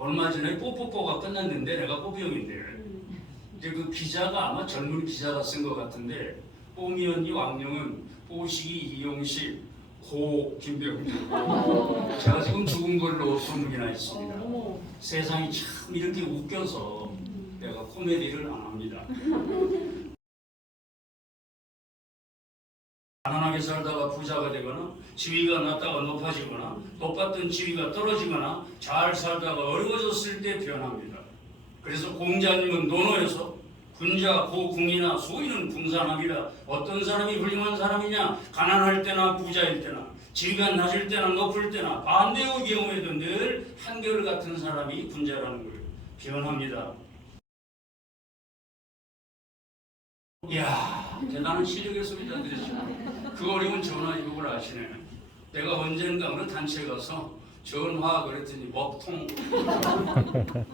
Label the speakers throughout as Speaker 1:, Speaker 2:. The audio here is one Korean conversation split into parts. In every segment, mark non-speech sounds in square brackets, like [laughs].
Speaker 1: 얼마 전에 뽀뽀뽀가 끝났는데 내가 뽀비형인데 이제 그 기자가 아마 젊은 기자가 쓴 것 같은데 뽀미언니 왕령은 뽀시기 이용식 고 김병준 제가 지금 죽은 걸로 소문이 나 있습니다. 세상이 참 이렇게 웃겨서 내가 코미디를 안 합니다. 살다가 부자가 되거나 지위가 낮다가 높아지거나 높았던 지위가 떨어지거나 잘 살다가 어려워졌을 때 변합니다. 그래서 공자님은 논어에서 군자 고궁이나 소위는 궁산함이라 어떤 사람이 훌륭한 사람이냐 가난할 때나 부자일 때나 지위가 낮을 때나 높을 때나 반대의 경우에도 늘 한결같은 사람이 군자라는 거예요. 변합니다. 이야 대단한 실력의 들으시죠. 그 어려운 전화 이곡을 아시네. 내가 언젠가 어느 단체 가서 전화 그랬더니 먹통. [laughs]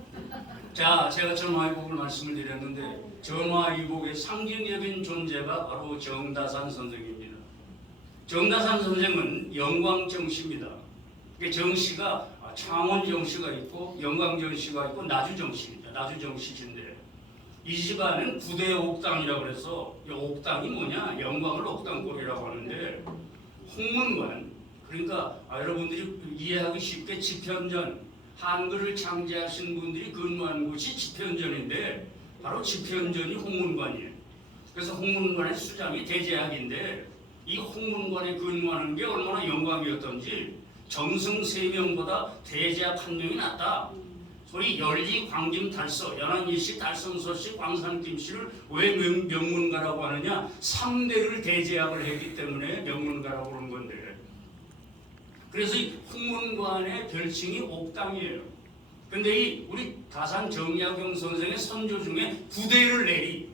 Speaker 1: 자, 제가 전화위복을 말씀을 드렸는데 전화위복의 상징적인 존재가 바로 정다산 선생입니다. 정다산 선생은 영광정 씨입니다. 이게 정씨가 창원정 씨가 있고 영광정 씨가 있고 나주정 씨입니다. 나주정씨인데 이 집안은 구대 옥당이라고 그래서 이 옥당이 뭐냐? 영광을 옥당골이라고 하는데 홍문관 그러니까 아, 여러분들이 이해하기 쉽게 집현전 한글을 창제하신 분들이 근무한 곳이 집현전인데 바로 집현전이 홍문관이에요. 그래서 홍문관의 수장이 대제학인데 이 홍문관에 근무하는 게 얼마나 영광이었던지 정승 세 명보다 대제학 한 명이 낫다. 소위 열리 광김 달서 연안일시 달성서씨 광산김씨를 왜 명, 명문가라고 하느냐 3대를 대제학을 했기 때문에 명문가라고 그런 건데 그래서 이 홍문관의 별칭이 옥당이에요. 근데 이 우리 다산 정약용 선생의 선조 중에 구대를 내리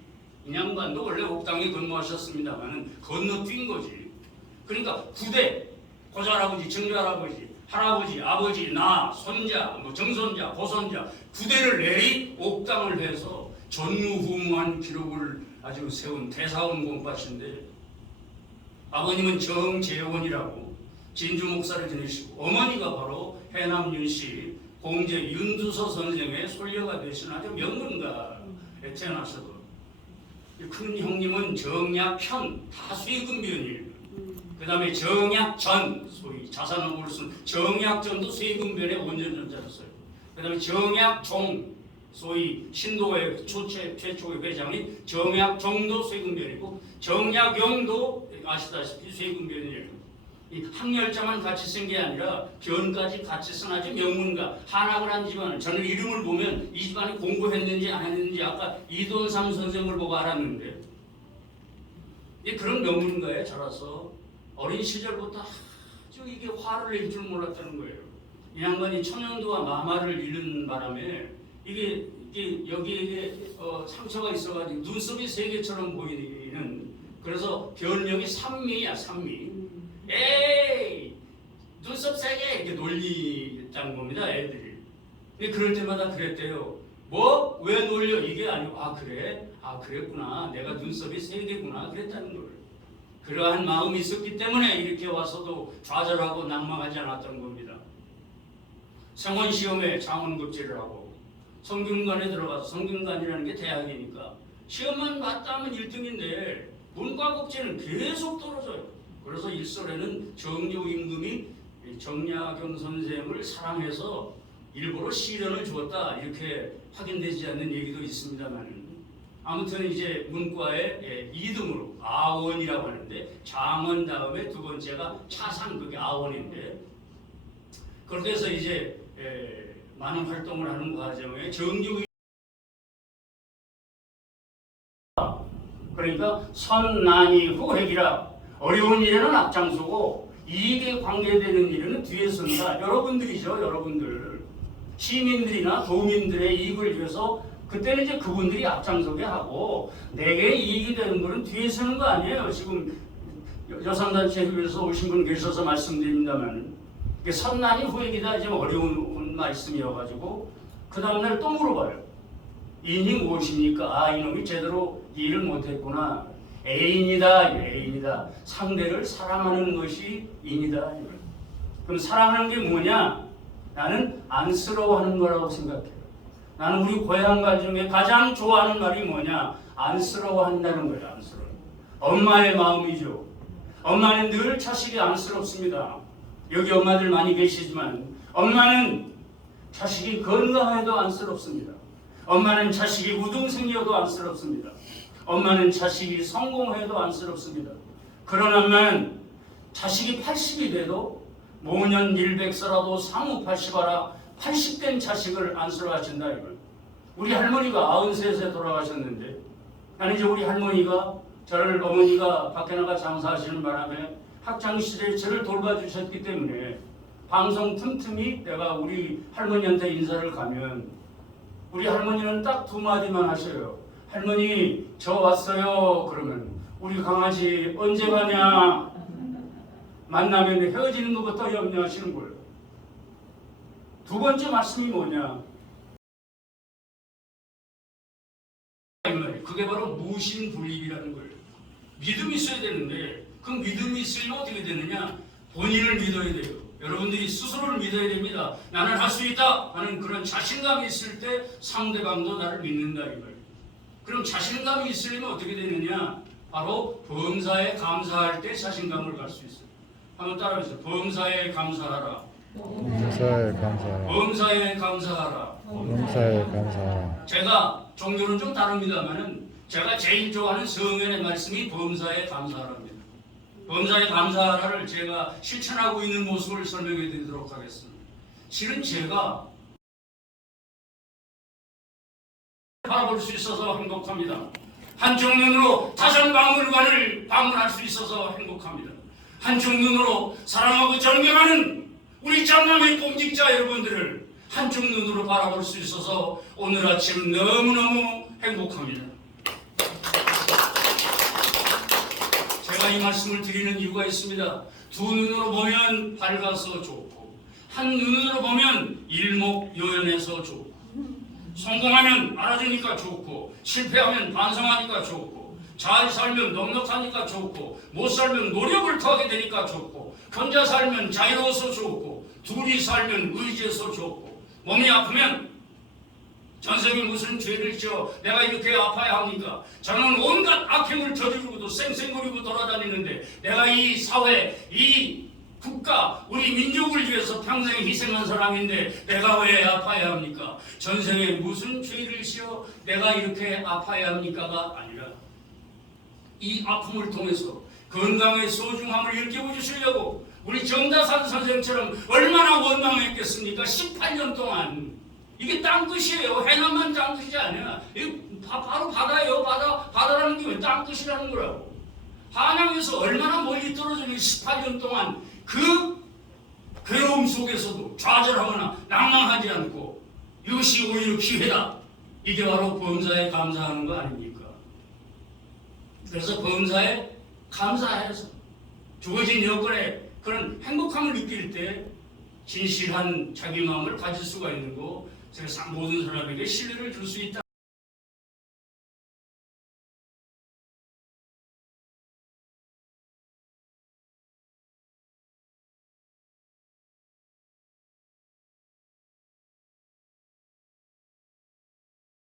Speaker 1: 이 양반도 원래 옥당에 근무하셨습니다만은 건너뛴 거지. 그러니까 구대 고잘아버지, 증조할아버지, 할아버지, 아버지, 나, 손자, 뭐 정손자, 고손자 구대를 내리 옥당을 해서 전무후무한 기록을 아주 세운 대사원 공밭인데 아버님은 정재원이라고 진주 목사를 지내시고 어머니가 바로 해남 윤씨 공제 윤두서 선생의 솔려가 되신 아주 명문가에 태어나서도 큰 형님은 정약현 다수의금변이에요. 그 다음에 정약전 소위 자산왕국을 쓴 정약전도 세금변의 원전전자였어요. 그 다음에 정약종 소위 신도의 초체 최초의 회장인 정약종도 세금변이고 정약용도 아시다시피 세금변이에요. 이 학렬자만 같이 쓴 게 아니라 변까지 같이 쓴 아주 명문가 한학을 한 집안을 저는 이름을 보면 이 집안이 공부했는지 안 했는지 아까 이돈삼 선생을 보고 알았는데 이 그런 명문가에 자라서 어린 시절부터 아주 이게 화를 낼 줄 몰랐다는 거예요. 이 양반이 천연두와 마마를 잃는 바람에 이게, 이게 여기에 어, 상처가 있어가지고 눈썹이 세 개처럼 보이는 그래서 별명이 삼미야 삼미. 에이 눈썹 세게 이렇게 놀리자는 겁니다 애들이. 근데 그럴 때마다 그랬대요. 뭐 왜 놀려 이게 아니고 아 그래 아 그랬구나 내가 눈썹이 세 개구나 그랬다는 걸. 그러한 마음이 있었기 때문에 이렇게 와서도 좌절하고 낭망하지 않았던 겁니다. 성원 시험에 장원급제를 하고 성균관에 들어가서 성균관이라는 게 대학이니까 시험만 봤다면 1등인데 문과급제는 계속 떨어져요. 그래서 일설에는 정조 임금이 정약용 선생을 사랑해서 일부러 시련을 주었다 이렇게 확인되지 않는 얘기도 있습니다만 아무튼 이제 문과의 2등으로 아원이라고 하는데 장원 다음에 두 번째가 차상 그게 아원인데 그렇게 해서 이제 에, 많은 활동을 하는 과정에 정조 그러니까 선난이 후획이라 어려운 일에는 앞장서고 이익에 관계되는 일에는 뒤에 선다. 여러분들이죠, 여러분들. 시민들이나 도민들의 이익을 위해서 그때는 이제 그분들이 앞장서게 하고 내게 이익이 되는 거는 뒤에 서는 거 아니에요. 지금 여성단체 협의에서 오신 분 계셔서 말씀드립니다만 선난이 후액이다 지금 어려운 말씀이어가지고 그 다음날 또 물어봐요. 인이 무엇입니까? 아 이놈이 제대로 일을 못했구나. 애인이다, 애인이다. 상대를 사랑하는 것이 인이다. 그럼 사랑하는 게 뭐냐? 나는 안쓰러워하는 거라고 생각해요. 나는 우리 고향말 중에 가장 좋아하는 말이 뭐냐? 안쓰러워한다는 거예요. 안쓰러워. 엄마의 마음이죠. 엄마는 늘 자식이 안쓰럽습니다. 여기 엄마들 많이 계시지만 엄마는 자식이 건강해도 안쓰럽습니다. 엄마는 자식이 우등생이어도 안쓰럽습니다. 엄마는 자식이 성공해도 안쓰럽습니다. 그런 엄마는 자식이 80이 돼도 모년 일백서라도 상우 80하라 80된 자식을 안쓰러워하신다 이걸. 우리 할머니가 93세 돌아가셨는데 아니 이제 우리 할머니가 저를 어머니가 밖에 나가 장사하시는 바람에 학창 시절에 저를 돌봐주셨기 때문에 방송 틈틈이 내가 우리 할머니한테 인사를 가면 우리 할머니는 딱 두 마디만 하셔요. 할머니 저 왔어요. 그러면 우리 강아지 언제 가냐? 만나면 헤어지는 것부터 염려하시는 거예요. 두 번째 말씀이 뭐냐? 그게 바로 무신불립이라는 거예요. 믿음이 있어야 되는데 그 믿음이 있으면 어떻게 되느냐? 본인을 믿어야 돼요. 여러분들이 스스로를 믿어야 됩니다. 나는 할 수 있다 하는 그런 자신감이 있을 때 상대방도 나를 믿는다 이거예요. 그럼 자신감이 있으려면 어떻게 되느냐? 바로 범사에 감사할 때 자신감을 갈 수 있어요. 한번 따라해보세요. 범사에 감사하라.
Speaker 2: 용사에 감사하라.
Speaker 1: 범사에 감사하라.
Speaker 2: 용사에 감사하라.
Speaker 1: 제가 종교는 좀 다릅니다만은 제가 제일 좋아하는 성현의 말씀이 범사에 감사하라입니다. 범사에 감사하라를 제가 실천하고 있는 모습을 설명해 드리도록 하겠습니다. 실은 제가 바라볼 수 있어서 행복합니다. 한쪽 눈으로 자선박물관을 방문할 수 있어서 행복합니다. 한쪽 눈으로 사랑하고 존경하는 우리 짬남의 공직자 여러분들을 한쪽 눈으로 바라볼 수 있어서 오늘 아침 너무너무 행복합니다. 제가 이 말씀을 드리는 이유가 있습니다. 두 눈으로 보면 밝아서 좋고 한 눈으로 보면 일목요연해서 좋고 성공하면 알아주니까 좋고 실패하면 반성하니까 좋고 잘 살면 넉넉하니까 좋고 못 살면 노력을 더하게 되니까 좋고 혼자 살면 자유로워서 좋고 둘이 살면 의지해서 좋고 몸이 아프면 전생이 무슨 죄를 지어 내가 이렇게 아파야 합니까? 저는 온갖 악행을 저지르고도 쌩쌩거리고 돌아다니는데 내가 이 사회, 이 국가, 우리 민족을 위해서 평생 희생한 사람인데 내가 왜 아파야 합니까? 전생에 무슨 죄를 지어 내가 이렇게 아파야 합니까가 아니라 이 아픔을 통해서 건강의 소중함을 일깨워 주시려고 우리 정다산 선생처럼 얼마나 원망했겠습니까? 18년 동안 이게 땅 끝이에요. 해남만 땅 끝이 아니야. 이거 바, 바로 바다예요. 바다 바다라는 게 왜 땅 끝이라는 거라고. 한양에서 얼마나 멀리 떨어져 있는 18년 동안 그 괴로움 속에서도 좌절하거나 낭망하지 않고 이것이 오히려 기회다. 이게 바로 범사에 감사하는 거 아닙니까? 그래서 범사에 감사해서 주어진 여건에 그런 행복함을 느낄 때 진실한 자기 마음을 가질 수가 있는 거 제가 모든 사람에게 신뢰를 줄 수 있다